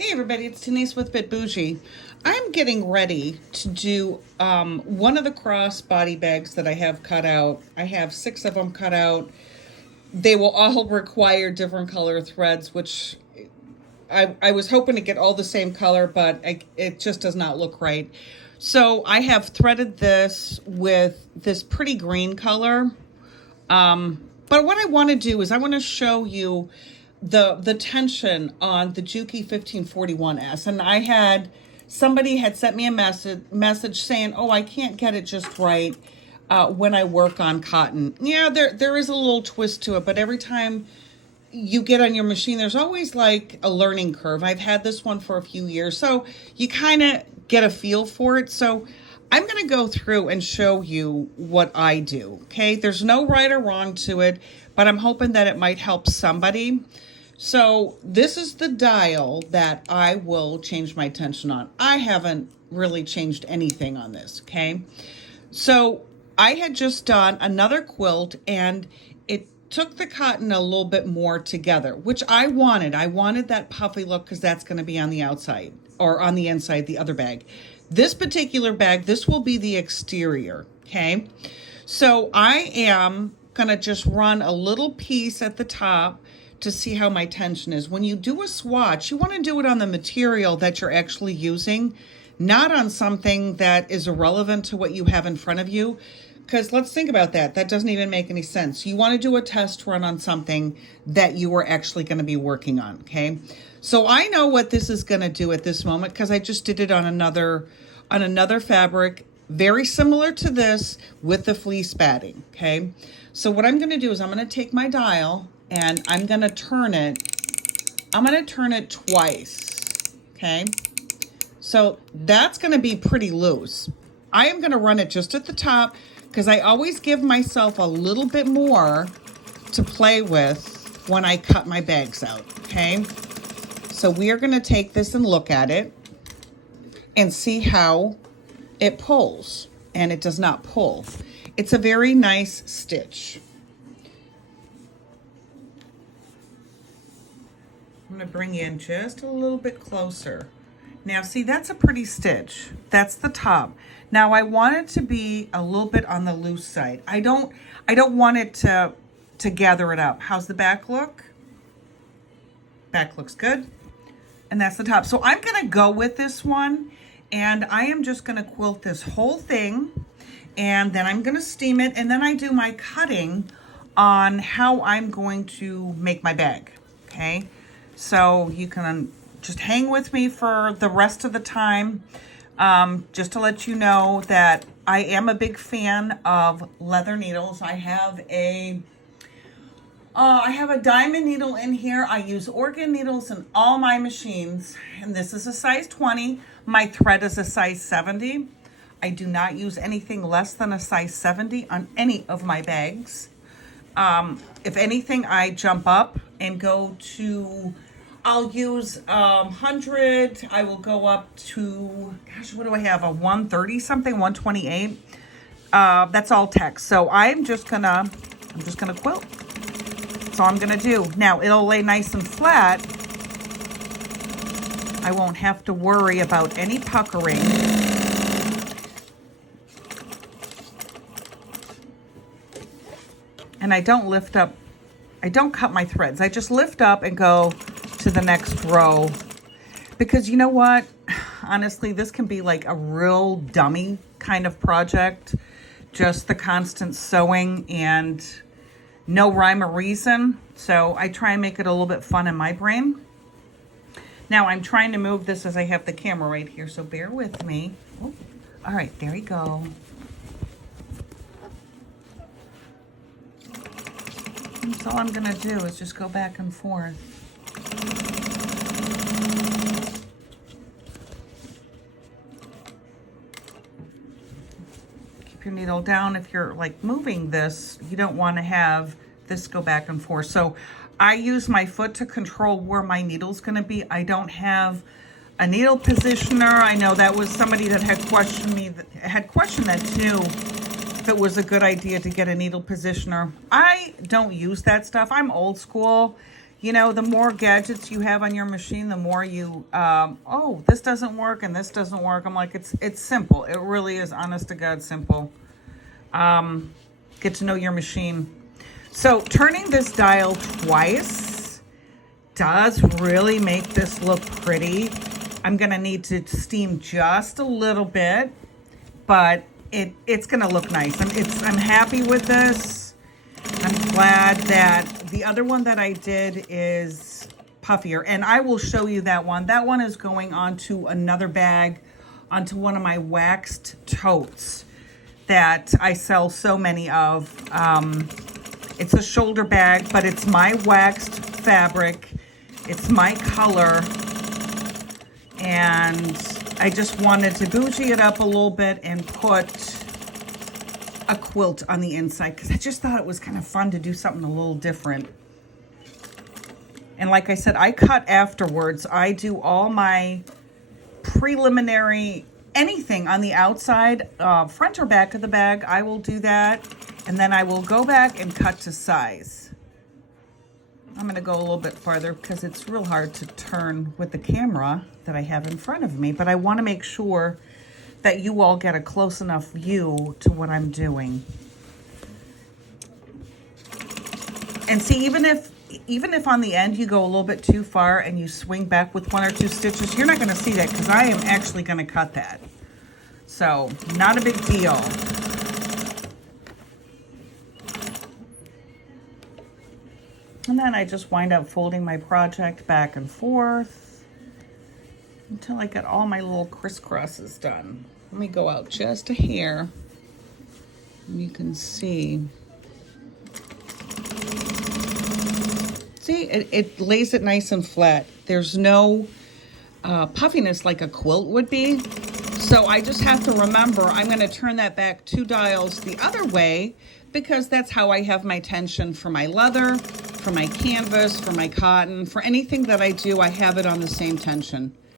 Hey everybody, it's Denise with Bit Bougie. I'm getting ready to do one of the cross body bags that I have cut out. I have 6 of them cut out. They will all require different color threads, which I was hoping to get all the same color, but it just does not look right. So I have threaded this with this pretty green color. But what I want to do is I want to show you the tension on the Juki 1541S. And somebody had sent me a message saying, oh, I can't get it just right when I work on cotton. Yeah, there is a little twist to it, but every time you get on your machine, there's always like a learning curve. I've had this one for a few years, so you kind of get a feel for it. So I'm going to go through and show you what I do, okay? There's no right or wrong to it, but I'm hoping that it might help somebody. So this is the dial that I will change my tension on. I haven't really changed anything on this, okay? So I had just done another quilt, and it took the cotton a little bit more together, which I wanted. I wanted that puffy look because that's going to be on the outside or on the inside, the other bag. This particular bag, this will be the exterior, okay? So I am gonna just run a little piece at the top to see how my tension is. When you do a swatch, you wanna do it on the material that you're actually using, not on something that is irrelevant to what you have in front of you. Because let's think about that. That doesn't even make any sense. You want to do a test run on something that you are actually going to be working on, okay? So I know what this is going to do at this moment because I just did it on another fabric, very similar to this with the fleece batting, okay? So what I'm going to do is I'm going to take my dial and I'm going to turn it. I'm going to turn it twice, okay? So that's going to be pretty loose. I am going to run it just at the top because I always give myself a little bit more to play with when I cut my bags out, okay? So we are going to take this and look at it and see how it pulls. And it does not pull. It's a very nice stitch. I'm going to bring you in just a little bit closer. Now, see, that's a pretty stitch. That's the top. Now, I want it to be a little bit on the loose side. I don't want it to gather it up. How's the back look? Back looks good. And that's the top. So I'm going to go with this one, and I am just going to quilt this whole thing, and then I'm going to steam it, and then I do my cutting on how I'm going to make my bag, okay? So you can just hang with me for the rest of the time. Just to let you know that I am a big fan of leather needles. I have a diamond needle in here. I use organ needles in all my machines, and this is a size 20. My thread is a size 70. I do not use anything less than a size 70 on any of my bags. If anything, I jump up and go to, I'll use 100. I will go up to, gosh, what do I have? A 130 something, 128. That's all text. So I'm just gonna quilt. That's all I'm gonna do. Now it'll lay nice and flat. I won't have to worry about any puckering. And I don't lift up, I don't cut my threads. I just lift up and go to the next row, because you know what, honestly, this can be like a real dummy kind of project, just the constant sewing and no rhyme or reason. So I try and make it a little bit fun in my brain. Now I'm trying to move this as I have the camera right here, so bear with me. Oh, all right, there we go. That's all I'm gonna do is just go back and forth. Keep your needle down. If you're like moving this, you don't want to have this go back and forth. So I use my foot to control where my needle's going to be. I don't have a needle positioner. I know that was somebody that had questioned that too, if it was a good idea to get a needle positioner. I don't use that stuff. I'm old school. You know, the more gadgets you have on your machine, the more you, oh, this doesn't work and this doesn't work. I'm like, it's simple. It really is, honest to God, simple. Get to know your machine. So turning this dial twice does really make this look pretty. I'm gonna need to steam just a little bit, but it's gonna look nice. I'm happy with this. I'm glad that the other one that I did is puffier, and I will show you that one. That one is going onto another bag, onto one of my waxed totes that I sell so many of. It's a shoulder bag, but it's my waxed fabric. It's my color. And I just wanted to bougie it up a little bit and put a quilt on the inside because I just thought it was kind of fun to do something a little different. And like I said, I cut afterwards. I do all my preliminary, anything on the outside, front or back of the bag, I will do that. And then I will go back and cut to size. I'm going to go a little bit farther because it's real hard to turn with the camera that I have in front of me. But I want to make sure that you all get a close enough view to what I'm doing. And see, even if on the end you go a little bit too far and you swing back with 1 or 2 stitches, you're not going to see that because I am actually going to cut that. So, not a big deal. And then I just wind up folding my project back and forth until I get all my little crisscrosses done. Let me go out just a hair. You can see. See, it lays it nice and flat. There's no puffiness like a quilt would be. So I just have to remember I'm going to turn that back 2 dials the other way because that's how I have my tension for my leather, for my canvas, for my cotton, for anything that I do, I have it on the same tension.